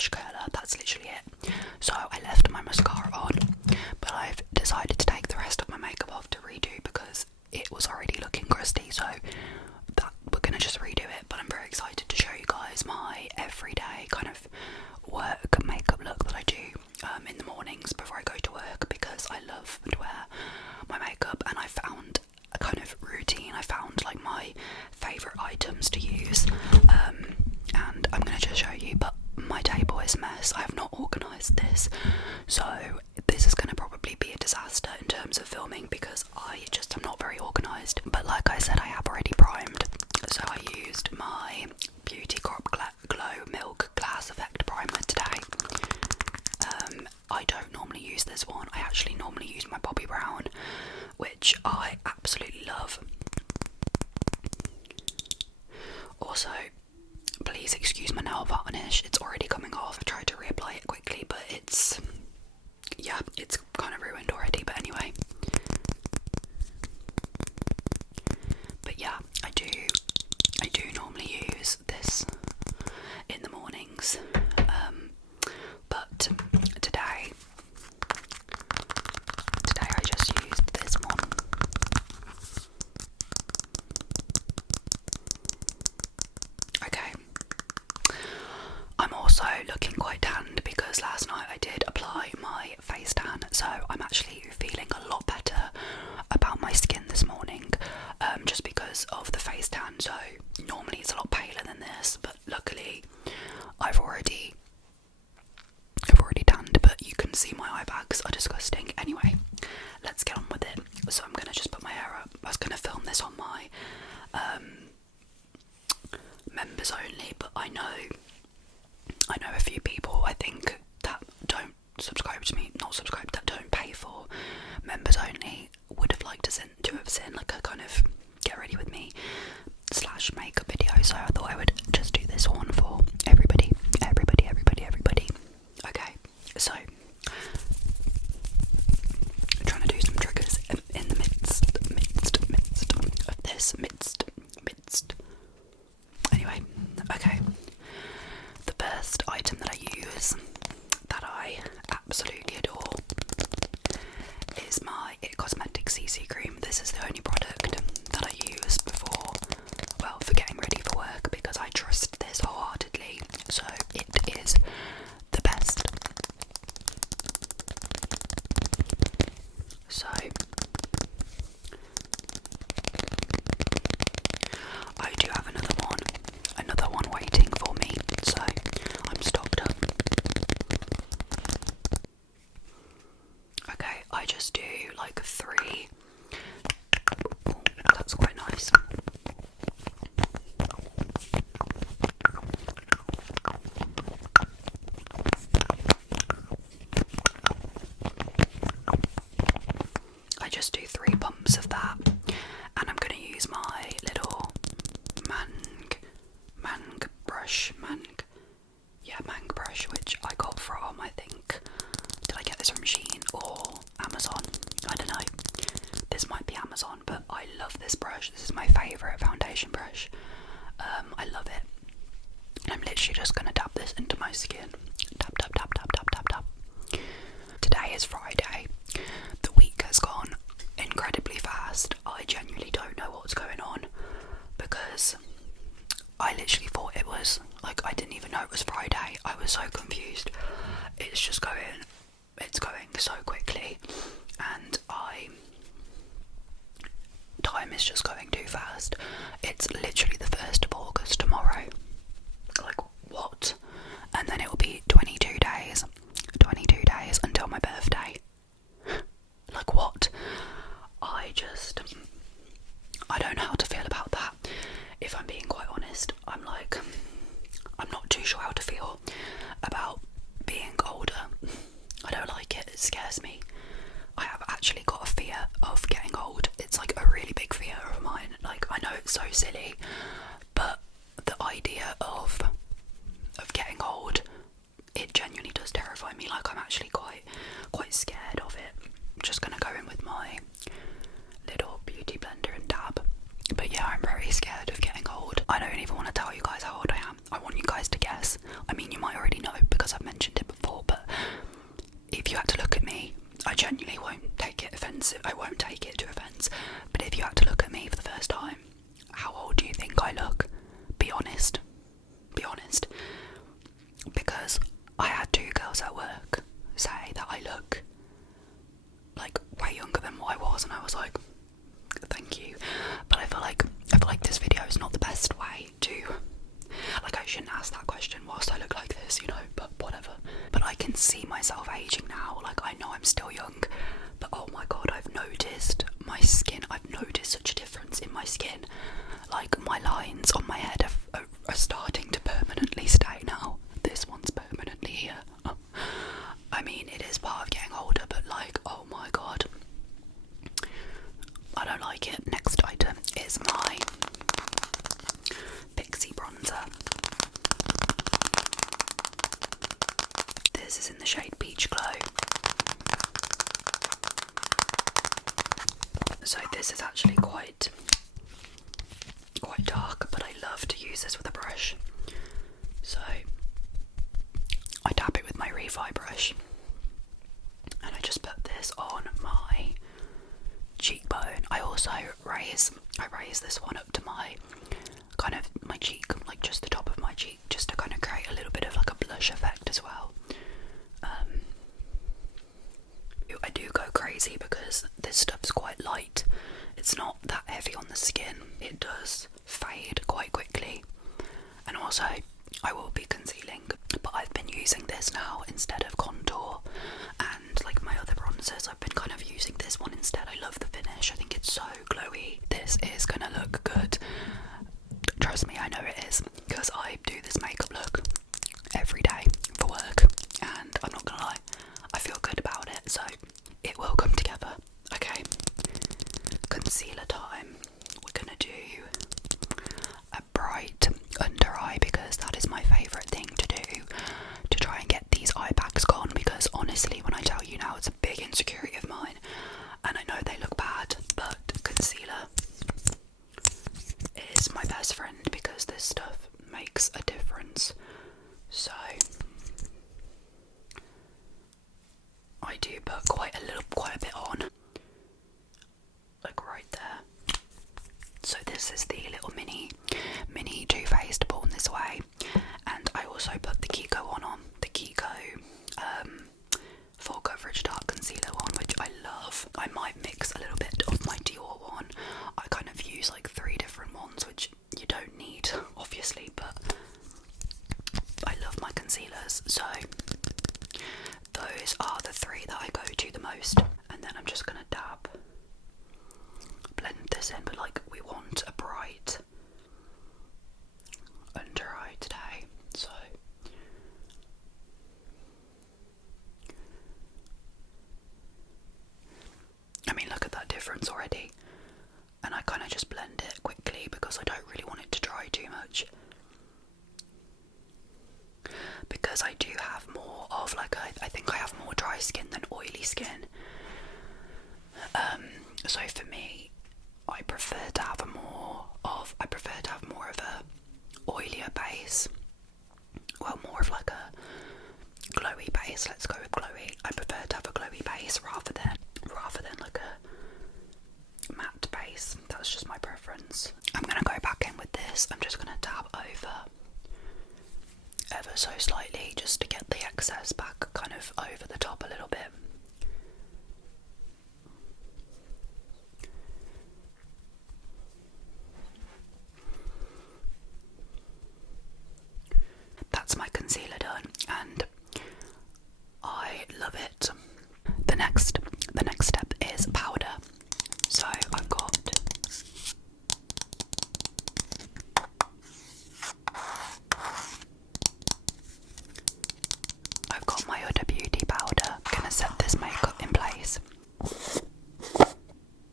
lash curler, that's literally it. So I left my mascara on, but I've decided to take the rest of my makeup off to redo because it was already looking crusty, so that we're gonna just redo it. But I'm very excited to show you guys my everyday kind of work makeup look that I do in the mornings before I go to work, because I love to wear my makeup, and I found a kind of routine. I found like my favourite items to use, and I'm going to just show you, but my table is a mess. I have not organised this, so this is going to probably be a disaster in terms of filming because I just am not very organised. But like I said, I have already primed, so I used my Beauty Crop Glow Milk Glass Effect Primer today. I don't normally use this one. I actually normally use my Bobbi Brown, which I absolutely love. Also, please excuse my nail varnish, it's already coming off. I tried to reapply it quickly, but it's kind of ruined already. But anyway, but yeah, I do normally use this in the mornings, but today I just used this one. Okay, I'm also looking quite tanned because last night I did apply my face tan, so I'm actually feeling a lot better about my skin this morning, just because of the face tan. So normally it's a lot paler than this, but luckily I've already tanned, but you can see my eye bags are disgusting. Anyway, let's get on with it. So I'm gonna just put my hair up. I was gonna film this on my members only, but I know a few people, I think, that don't subscribe to me, that don't pay for members only, would have liked to have seen like a kind of get ready with me / makeup video, so I thought I would just do this one for everybody. Okay, so I'm trying to do some triggers in the midst of this midst. Anyway, okay. The first item that I use, that I absolutely adore, is my It Cosmetics CC cream. This is the only product that I use for getting ready for work, because I trust this wholeheartedly. So it is the best. So I do have another one waiting for me, so I'm stocked up. Okay, I just do like 3. Ooh, that's quite nice. I just do 3 pumps of that, and I'm going to use my little Mang brush, which I got from, I think, did I get this from Shein or Amazon? I don't know. This might be Amazon, but I love this brush. This is my favourite foundation brush. I love it. And I'm literally just going to dab this into my skin. Tap, tap, tap, tap, tap, tap, tap. Today is Friday. The week has gone incredibly fast. I genuinely don't know what's going on, because I literally thought it was, like, I didn't even know it was Friday. I was so confused. It's going so quickly, and time is just going too fast. It's literally the 1st of August tomorrow. Like, what? And then it will be 22 days until my birthday. Like, what? I don't know how to feel about that. If I'm being quite honest, I'm not too sure how to feel about being older. I don't like it. It scares me. I have actually got a fear of getting old. It's like a really big fear of mine. Like, I know it's so silly, but the idea of getting old, it genuinely does terrify me. Like, I'm actually quite scared of it. I'm just gonna go in with my little beauty blender and dab. But yeah, I'm very scared of getting old. I don't even want to tell you guys how old I am. I want you guys to guess. I mean, you might already know because I've I've mentioned it before, but if you had to look at me, I genuinely won't take it offensive. I won't take it to offence. But if you had to look at me for the first time, how old do you think I look? Be honest. Be honest. Because I had 2 girls at work say that I look like way younger than what I was, and I was like, thank you. But I feel like this video is not the best way to, like, I shouldn't ask that question whilst I look like this, you know, but whatever. But I can see myself aging now. Like, I know I'm still young, but oh my god, I've noticed my skin. I've noticed such a difference in my skin. Like, my lines on my head are starting to permanently stay now. This one's permanently here. I mean, it is part of getting older, but like, oh my god, I don't like it. Next item is my Pixie bronzer. This is in the shade Peach Glow. So this is actually quite dark, but I love to use this with a brush. So I dab it with my Refi brush, and I just put this on my cheekbone. I also raise this one up to my my cheek, like just the top of my cheek, just to kind of create a little bit of like a blush effect as well. I do go crazy because this stuff's quite light. It's not that heavy on the skin. It does fade quite quickly. And also, I will be concealing, but I've been using this now instead of contour, and like my other bronzers, I've been kind of using this one instead. I love the finish. I think it's so glowy. This is gonna look good. Trust me, I know it is, because I do this makeup look every day for work, and I'm not gonna lie, I feel good about it, so it will come together. Okay, concealer time. We're gonna do a bright under eye, because that is my favourite thing to do, to try and get these eye bags gone, because honestly, when I tell you now, it's a big insecurity of mine, and I know they look bad, but concealer is my best friend, because this stuff makes a difference. So I do put quite a bit on, like right there. So this is the little mini Too Faced put on this way, and I also put the Kiko one on, the Kiko full coverage dark concealer one, which I love. I might mix a little bit of my Dior one. I kind of use like 3 different ones, which you don't need obviously, but I love my concealers, so those are the 3 that I go to the most. And then I'm just gonna blend this in, but like, we want a bright under eye today, so I mean, look at that difference already. And I kind of just blend it quickly because I don't really want it to dry too much, because I do have more of like I think I have more dry skin than oily skin. So for me, I prefer to have more of a oilier base. Well, more of like a glowy base. Let's go with glowy. I prefer to have a glowy base rather than like a matte base. That's just my preference. I'm gonna go back in with this. I'm just gonna dab over ever so slightly, just to get the excess back kind of over the top a little bit. That's my concealer done, and I love it. The next step is powder. So I've got my Huda Beauty powder. I'm gonna set this makeup in place.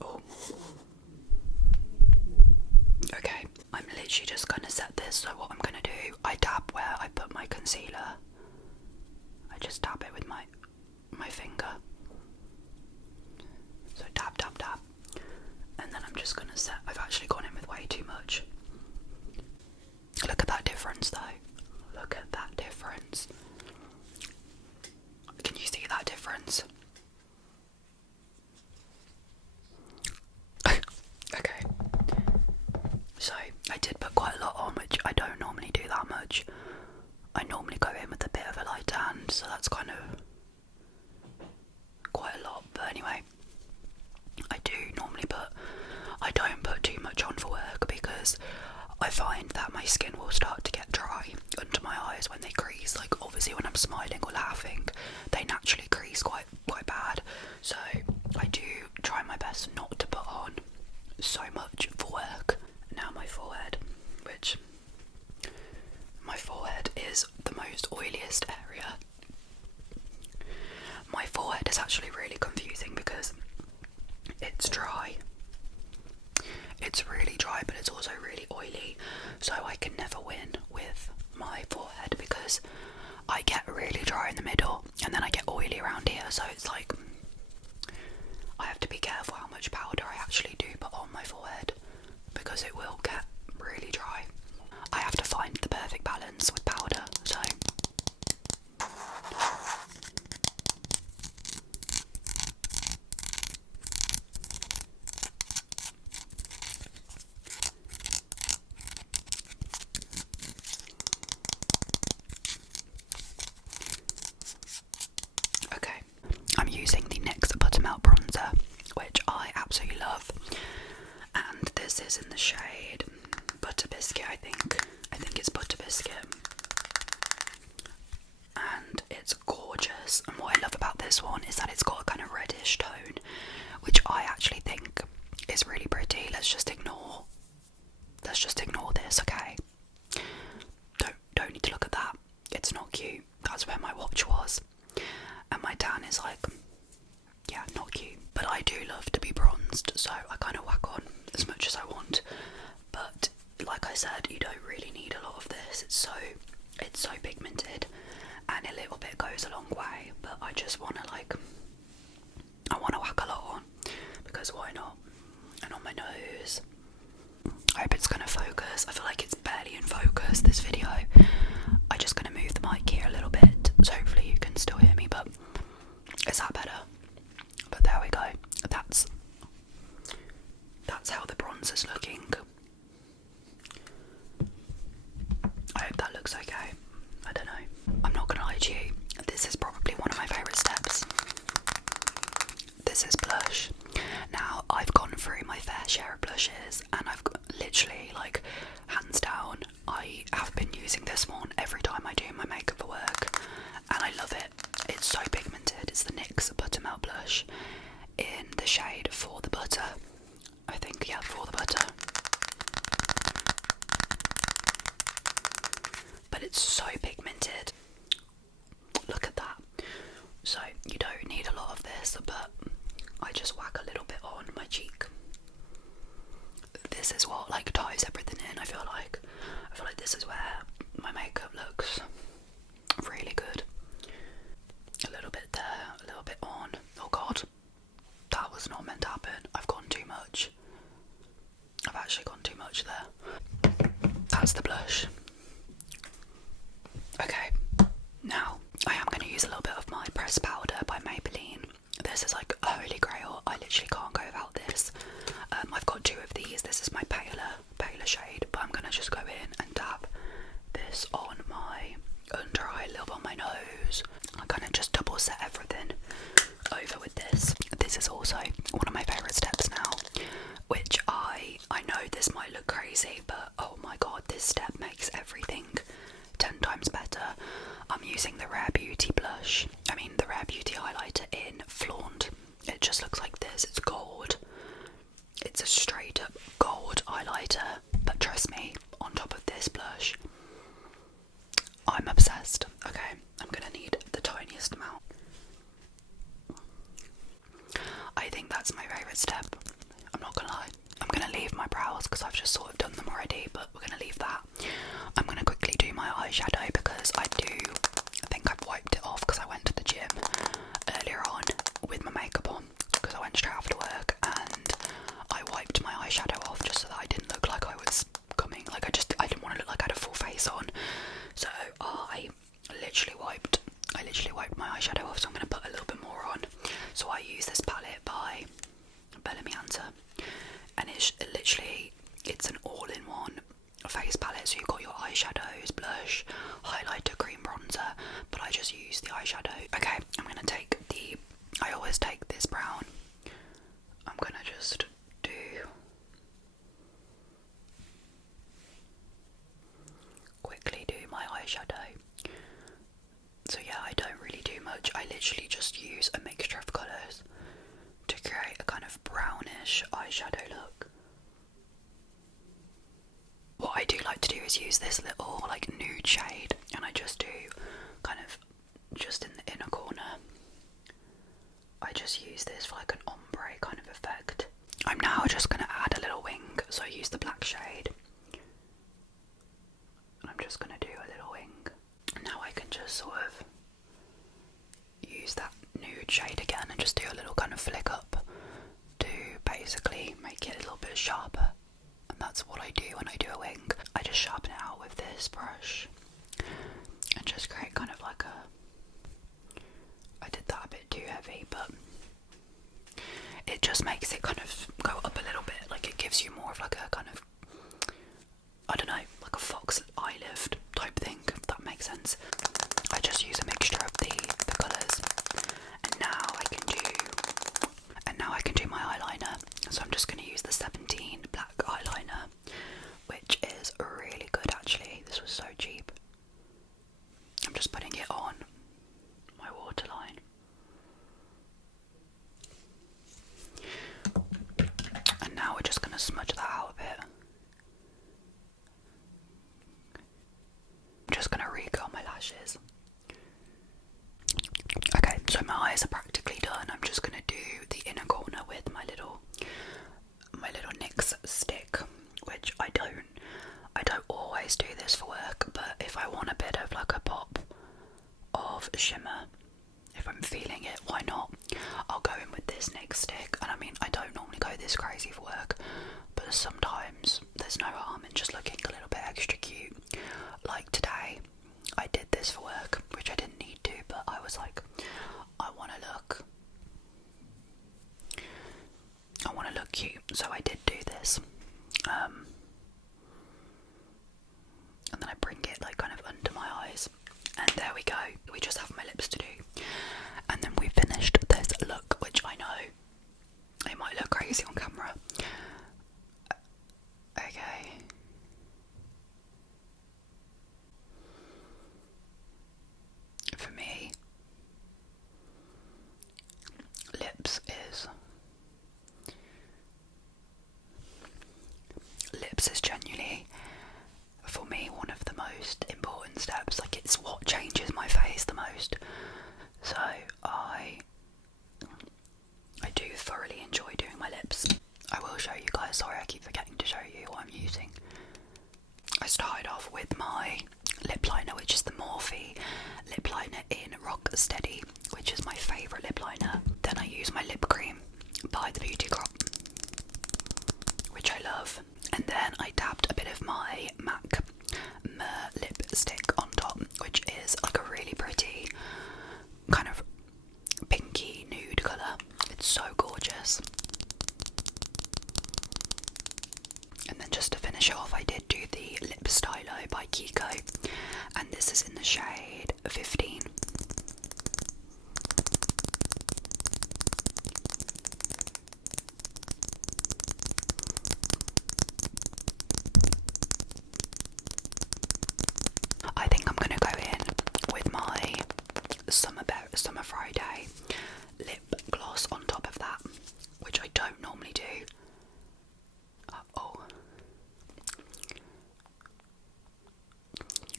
Oh. Okay, I'm literally just gonna set this. So what I'm gonna do, I dab where I put my concealer. I just dab it with my finger. So dab, dab, dab. And then I'm just gonna set. I've actually gone in with way too much. Look at that difference though. Look at that difference. obviously when I'm smiling or laughing, they naturally crease quite bad. So I do try my best not to put on so much for work. Now my forehead, which my forehead is the most oiliest area. My forehead is actually really confusing because it's dry. It's really dry, but it's also really oily. So I can never win with my forehead because I get really dry in the middle and then I get oily around here. So it's like I have to be careful how much powder I actually do put on my forehead because it will get really dry. I have to find the perfect balance with powder, so okay. I'm using the NYX Buttermelt bronzer, which I absolutely love, and this is in the shade Butter Biscuit. I think it's Butter Biscuit, and it's gorgeous. And what I love about this one is that it's got a kind of reddish tone, which I actually think is really pretty. Let's just ignore this, okay? Don't need to look at that. It's not cute. That's where my watch was, and my tan is like, yeah, not cute. But I do love to be bronzed, so I kind of whack on as much as I want. But like I said, you don't really need a lot of this. It's so pigmented, and a little bit goes a long way. But I just want to I want to whack a lot on because why not? And on my nose. I hope it's gonna focus. I feel like it's barely in focus, this video. I'm just gonna move the mic here a little bit, so hopefully you can still hear me, but is that better? But there we go. That's how the bronzer's looking. I hope that looks okay. I don't know. I'm not gonna lie to you, this is probably one of my favourite steps. This is blush. Now, I've gone through my fair share of blushes, and I've literally, like, hands down, I have been using this one every time I do my makeup for work, and I love it. It's so pigmented. It's the NYX Buttermelt blush in the shade For the Butter. I think, yeah, For the Butter. But it's so pigmented. Look at that. So you don't need a lot of this, but I just whack a little bit on my cheek. This is what like ties everything in. I feel like this is where my makeup looks really good. A little bit there, a little bit on. Oh god, that was not meant to happen. I've gone too much. I've actually gone too much there. That's the blush. Okay, now I am going to use a little bit of my pressed powder by Maybelline. This is like a holy grail. I literally can't go without this. I've got two of these. This is my paler shade, but I'm going to just go in and dab this on my under eye, a little bit on my nose. I kind of just double set everything over with this. This is also one of my favourite steps now, which I know this might look crazy, but oh my god, this step makes everything 10 times better. I'm using the Rare Beauty blush. The Rare Beauty highlighter in Flaunt. It just looks like this. It's gold. It's a straight up gold highlighter, but trust me, on top of this blush, I'm obsessed. Okay, I'm gonna need the tiniest amount. I think that's my favourite step. I'm not gonna lie. I'm gonna leave my brows because I've just sort of done them already, but we're gonna leave that. I'm gonna quickly do my eyeshadow because I think I've wiped it off because I went to the gym earlier on with my makeup on because I went straight after work, and I wiped my eyeshadow off just so that I didn't look like I was coming. Like I didn't want to look like I had a full face on. So I literally wiped my eyeshadow off. So I'm gonna put a little bit more on. So I use this palette by Belle, and it's an all-in-one face palette. So you've got your eyeshadows, blush, highlighter, cream, bronzer, but I just use the eyeshadow. Okay, I always take this brown. I'm gonna just quickly do my eyeshadow. blush eyeshadow look. What I do like to do is use this little like nude shade, and I just do kind of just in the inner corner. I just use this for like an ombre kind of effect. I'm now just going to add a little wing, so I use the black shade. And I'm just going to do a little wing. And now I can just sort of use that nude shade again and just do a little kind of flick up to basically make it a little bit sharper. And that's what I do when I do a wing. I just sharpen it out with this brush and just create kind of like a... I did that a bit too heavy, but it just makes it kind of go up a little bit. Like it gives you more of like a kind of, I don't know, like a fox eye lift type thing, if that makes sense. I just use a mixture of the colours, and now I can do my eyeliner. So I'm just going to use the 17 black eyeliner, which is really good actually. This was so cheap. I'm just putting it on my waterline. And now we're just going to smudge that out a bit. I'm just going to recurl my lashes. Okay, so my eyes are practically done. I'm just going to do the inner corner with my little NYX stick, which I don't always do this for work, but if I want a bit of like a pop of shimmer, if I'm feeling it, why not? I'll go in with this NYX stick, and I mean, I don't normally go this crazy for work, but sometimes there's no harm in just looking a little bit extra cute. Like today, I did this for work, which I didn't need to, but I was like, I want to look cute, so I did do this. And then I bring it like kind of under my eyes, and there we go. We just have my lips to do, and then we finished this look, which I know it might look crazy on camera. Okay. For me, lips is genuinely, for me, one of the most important steps. Like, it's what changes my face the most. So I do thoroughly enjoy doing my lips. I will show you guys. Sorry, I keep forgetting to show you what I'm using. I started off with my lip liner, which is the Morphe lip liner in Rock Steady, which is my favourite lip liner. Then I use my lip cream by the Beauty Crop, which I love. And then I dabbed a bit of my MAC lipstick on top, which is like a really pretty kind of pinky nude colour. It's so gorgeous. And then just to finish it off, I did do the lip stylo by Kiko, and this is in the shade 15. I think I'm going to go in with my Summer Friday lip gloss on top of that, which I don't normally do.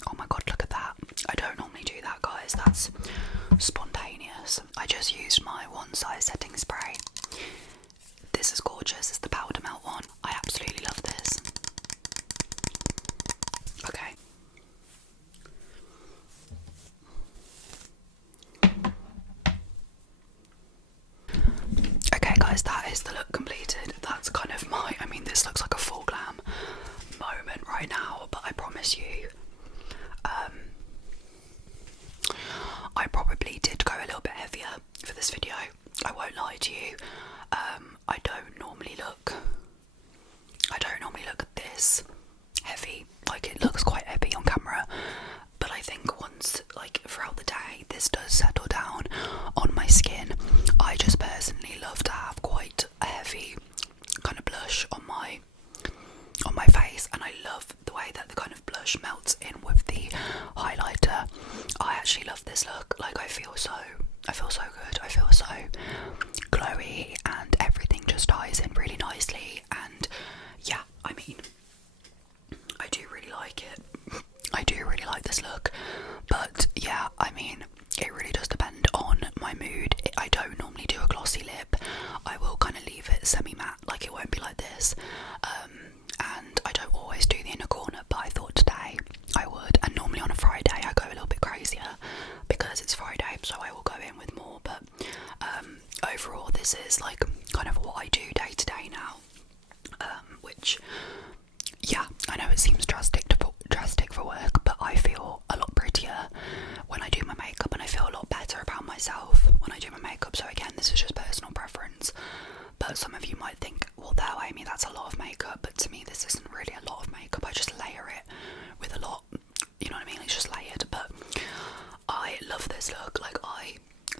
Oh my god, look at that. I don't normally do that, guys. That's spontaneous. I just used my One Size setting spray. This is gorgeous. It's the powder melt one. I absolutely love this. Okay. Okay guys, that is the look completed. That's kind of I mean, this looks like a full glam moment right now, but I promise you, I probably did go a little bit heavier for this video. I won't lie to you. I don't normally look this heavy. Like, it looks quite heavy on camera, but I think once, like, throughout the day, this does settle down on my skin. I just personally love to have quite a heavy kind of blush on my face, and I love the way that the kind of blush melts in with the highlighter. I actually love this look. Like, I feel so good. I feel so glowy, and everything just ties in really nicely, and yeah, I mean, I do really like it. I do really like this look, but yeah, I mean, it really does depend on my mood. I don't normally do a glossy lip. I will kind of leave it semi-matte, like it won't be like this, and I don't always do the inner corner, but I thought today I would. And normally on a Friday I go a little bit crazier because it's Friday, so I will go in with more, but overall this is like kind of what I do day to day now, which, yeah, I know it seems drastic for work, but I feel a lot prettier when I do my makeup, and I feel a lot better about myself when I do my makeup. So again, this is just personal preference, but some of you might think, well, there, Amy, that's a lot of makeup, but to me this isn't really a lot of makeup. I just layer it with a lot, you know what I mean? It's just layered, but I love this look. Like,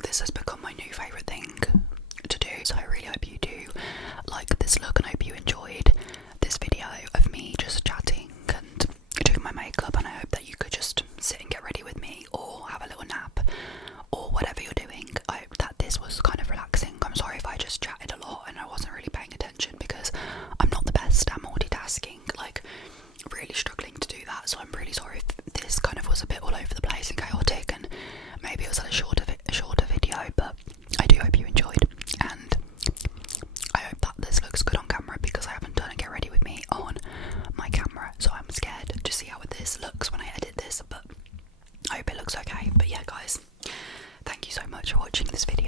this has become my new favourite thing to do, so I really hope you do like this look, and I hope you enjoyed this video of me just chatting and doing my makeup, and I hope that you could just sit and get ready with me, or have a little nap, or whatever you're doing. I hope that this was kind of relaxing. I'm sorry if I just chatted a lot and I wasn't really paying attention, because I'm not the best at multitasking, like really struggling to do that, so I'm really sorry if this kind of was a bit all over the place and chaotic, and maybe it was a shorter video, but I do hope you enjoyed, and I hope that this looks good on camera, because I haven't done a get ready with me on my camera, so I'm scared to see how this looks when I edit this, but I hope it looks okay. But yeah, guys, thank you so much for watching this video.